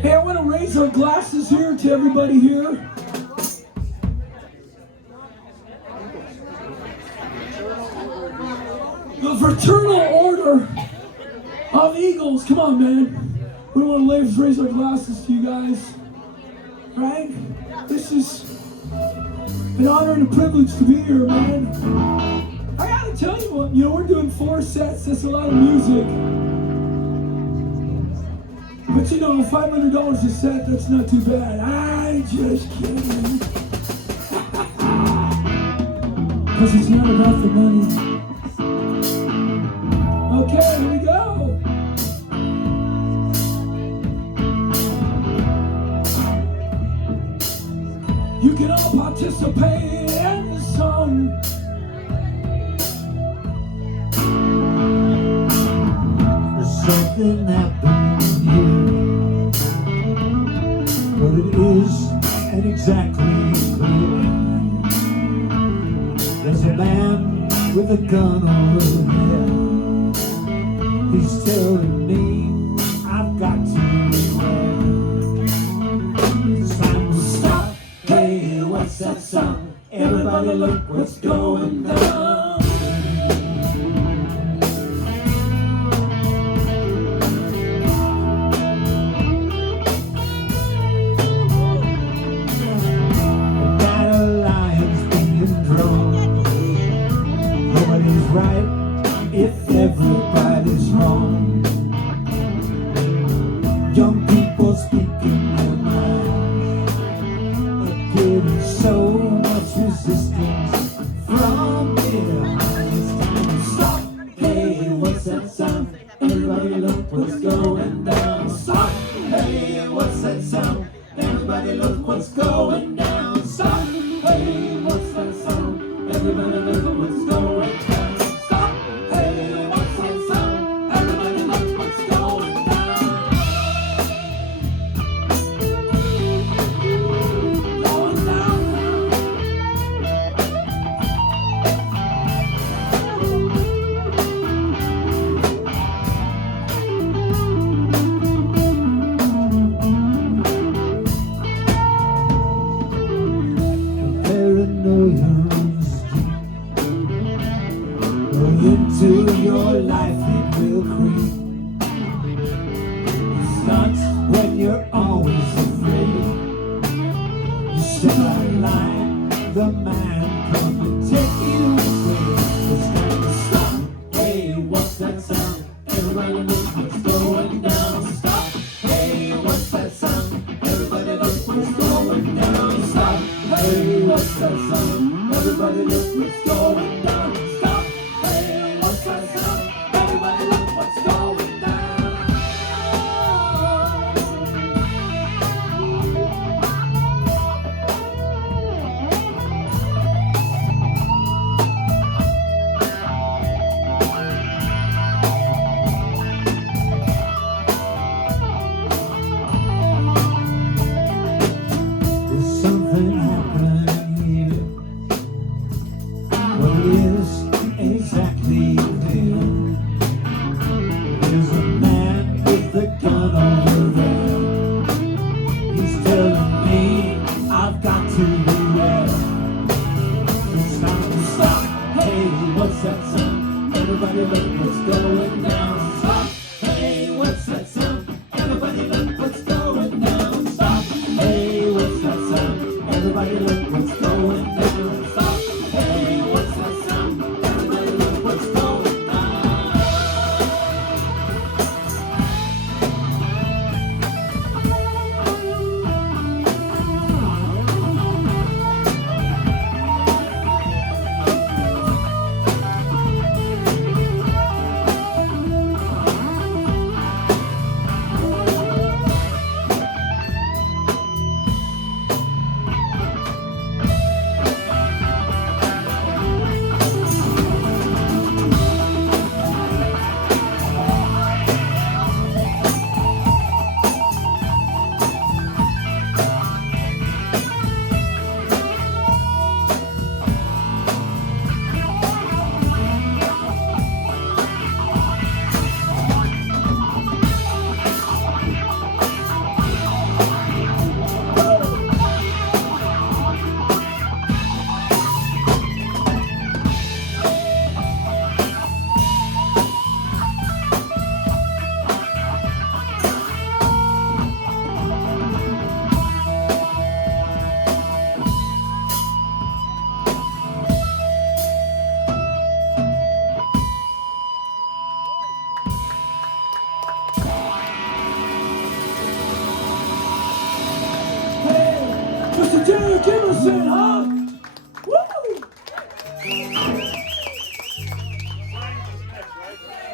Hey, I want to raise our glasses here to everybody here. The Fraternal Order of Eagles. Come on, man. We want to raise our glasses to you guys. Right? This is an honor and a privilege to be here, man. I gotta tell you what, we're doing 4 sets. That's a lot of music. But $500 a set, that's not too bad. I just kidding. Because it's not about the money. Okay, here we go. You can all participate in the song. There's something happening here, but it isn't exactly clear. There's a man with a gun over there. He's telling me I've got to run. It's time to stop. Hey, what's that sound? Everybody look what's going down. That a lion's being drawn. Nobody's right if everybody's wrong. Young people speaking their minds, but getting so much resistance from behind. It's time to stop. Hey, what's that sound? Everybody look what's going down. Stop. Hey, what's that sound? Everybody look what's going down. Stop. Hey, what's that sound? Everybody look what's going down. Stop. Hey, what's that sound? Everybody look what's going down. Going down. Paranoia runs deep. Into your life it will creep. It starts when you're always afraid. You step out of line, the man come and take you away. It's time to stop. Hey, what's that sound? Everybody look what's going down. Stop. Hey, what's that sound? Everybody look what's going down. Stop. Hey, what's that sound? Everybody look what's going down. Stop. Hey, what's that sound? Everybody look what's going down. There's something happening here, give us it, huh?